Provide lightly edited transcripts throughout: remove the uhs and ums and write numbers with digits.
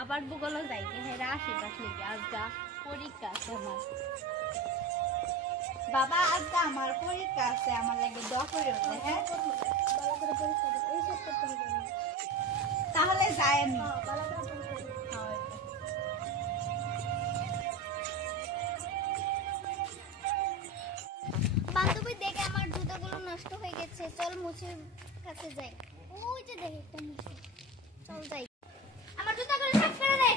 বাবার বুগলও যাইতে হেরা আশেপাশে আজগা পরীক্ষা আছে আমার। বাবা আজকে আমার পরীক্ষা আছে, আমার লাগে দোয়া করে উঠে। হ্যাঁ তাহলে যাই আমি। বান্ধবী দেখে আমার জুতাগুলো নষ্ট হয়ে গেছে, চল মুচির কাছে যাই। ওই যে দেখে একটা মুচি, চল যাই। আমার জুতাগুলো সাফ করে দে।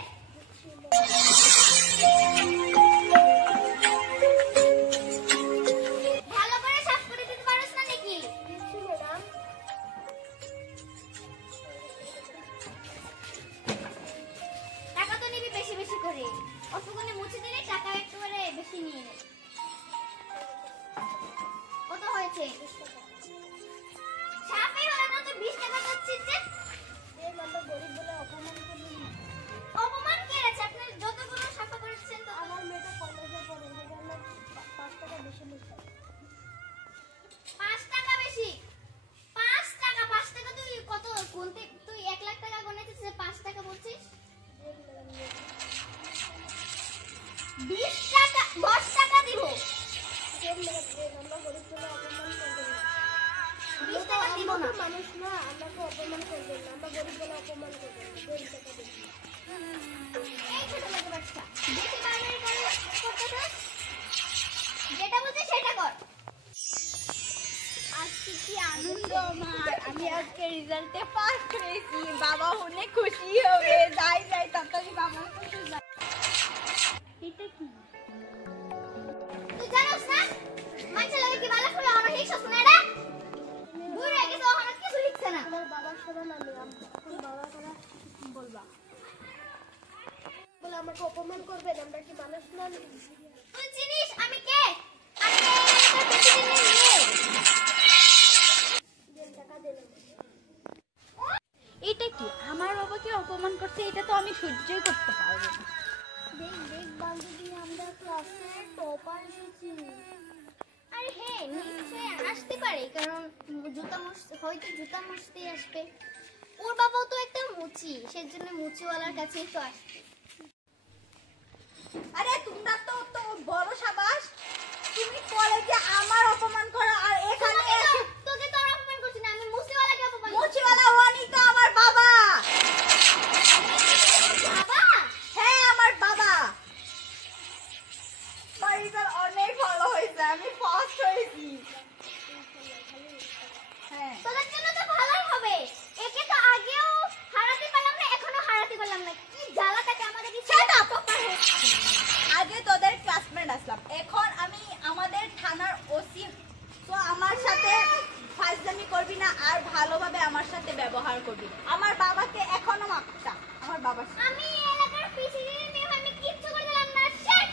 ভালো করে সাফ করে দিতে পারছ না নাকি? ম্যাডাম টাকা তো নিবি বেশি বেশি করে, অল্প করে মুছে দিলে টাকা একেবারে বেশি নিয়ে নে। কত হয়েছে? সাফই হলো না তো 20 টাকা দিচ্ছিস যে। এই আমরা গরিব বলে অপমান করলি। অপমান কে আছে? আপনি যতগুলো সাফা করেছেন তো। আমার মেয়েটা কলেজে পড়ে, এজন্য 5 টাকা বেশি নিচ্ছে। 5 টাকা বেশি? 5 টাকা তুই কত গুনতে, তুই 1 লাখ টাকা গুনেছিস, 5 টাকা বলছিস? 20 টাকা 10 টাকা দিব। আমরা গরিব বলে অপমান করবেন না। 20 টাকা দিব না। মানুষ না, আমাকে অপমান করবেন না। আমরা গরিব বলে অপমান করবেন না। 20 টাকা দিব। এই ছোট লোকের বাচ্চা, বেশি বাড়াবাড়ি করতে দাও। যেটা বলছিস সেটা কর। আজকে কি আনন্দ আমার, আমি আজকে রেজাল্টে ফার্স্ট হয়েছি। বাবা অনেক খুশি হবে। যাই যাই তাড়াতাড়ি বাবার কাছে যাই। এটা কি? তুই জানোস না মাইছে লাগে কি বালা ফুলে আমার হিসাব শুনে রে। বুড়ে গেছে, ওখানে কিছু লিখছে না। আমার বাবার সাথে না আমি এখন বাবা করে বলবা বলে আমাকে অপমান করবেন। আমরা কি মানুষ না? তুই চিনিস আমি কে? আমি এই প্রেসিডেন্টের মেয়ে। টাকা দে না। এটা কি? আমার বাবাকে অপমান করছে, এটা তো আমি সহ্যই করতে পারবো না। দেখ দেখ বান্ধবী, আমরা ক্লাসে টপার হয়েছি। আরে হ্যাঁ, নিশ্চয়ই আসতে পারে, কারণ হয়তো জুতা মুছতে আসবে। ওর বাবাও তো একটা মুচি, সেজন্য মুচিওয়ালার কাছেই তো আসবে। আরে তোমরা তো বড় সাবাস, তুমি কলেজে আমার অপমান করো আর এখানে তোকে তো অপমান করছি না, আমি মুচিওয়ালাকে অপমান করছি। মুচিওয়ালা ওয়ানি তো আমার বাবা। বাবা? হ্যাঁ আমার বাবা। রেজাল্ট অনেক ভালো হয়েছে, আমি ফার্স্ট হয়েছি। হ্যাঁ তোদের জন্য তো ভালোই হবে। একে তো আগেও হারাতে পারলাম না, এখনো হারাতে পারলাম না। কি জ্বালাটাকে আমাদের কি সেটা টপার হয়েছে। আগে তোদের ক্লাসমেট আসলাম, এখন আমি আমাদের থানার ওসি। তো আমার সাথে ফাজলামি করবি না আর ভালোভাবে আমার সাথে ব্যবহার করবি। আমার বাবাকে এখনো মাপটা, আমার বাবা। আমি এলাকার প্রেসিডেন্টের মেয়ে, আমি কিচ্ছু করলাম না। শিট,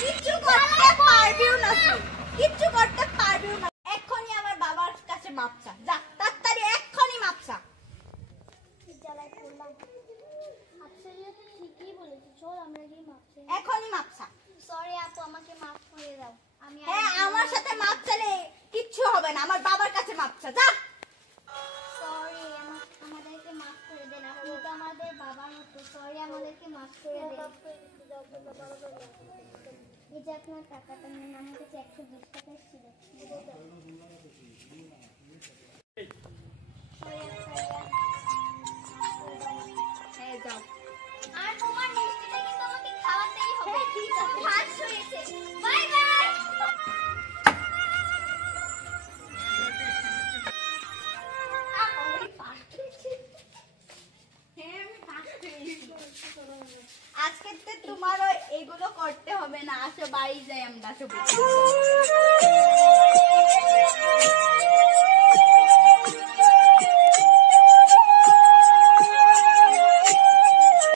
কিচ্ছু করতে পারবিও না তুই, কিচ্ছু করতে পারবিও না। এখনই আমার বাবার কাছে মাপচা, যা তাড়াতাড়ি এখনই মাপচা। জ্বালায় পড়লাম। আপসরিয়া তো ঠিকই বলেছে, চল আমরা গিয়ে মাপ চাই। এখনই মাপচা। সরি আপু, আমাকে মাফ করে দাও। আমি হ্যাঁ আমার সাথে মাপ চালে কিচ্ছু হবে না, আমার বাবার কাছে মাপচা, যা। সরি, আমাদেরকে মাফ করে দেন। আপনি তো আমাদের বাবার মতো। সরি, আমাদেরকে মাফ করে দেন। এই যে আপনার টাকাটা নিন, আমার কাছে 120 টাকা ছিল। হ্যাঁ যাও। আর তোমার মিষ্টিটা কিন্তু আমাকে খাওয়াতেই হবে। ঠিক আছে, ফার্স্ট হয়েছে। Bye bye. আজকে তোমারও এগুলো করতে হবে না, আসো বাড়ি যাই আমরা সবাই।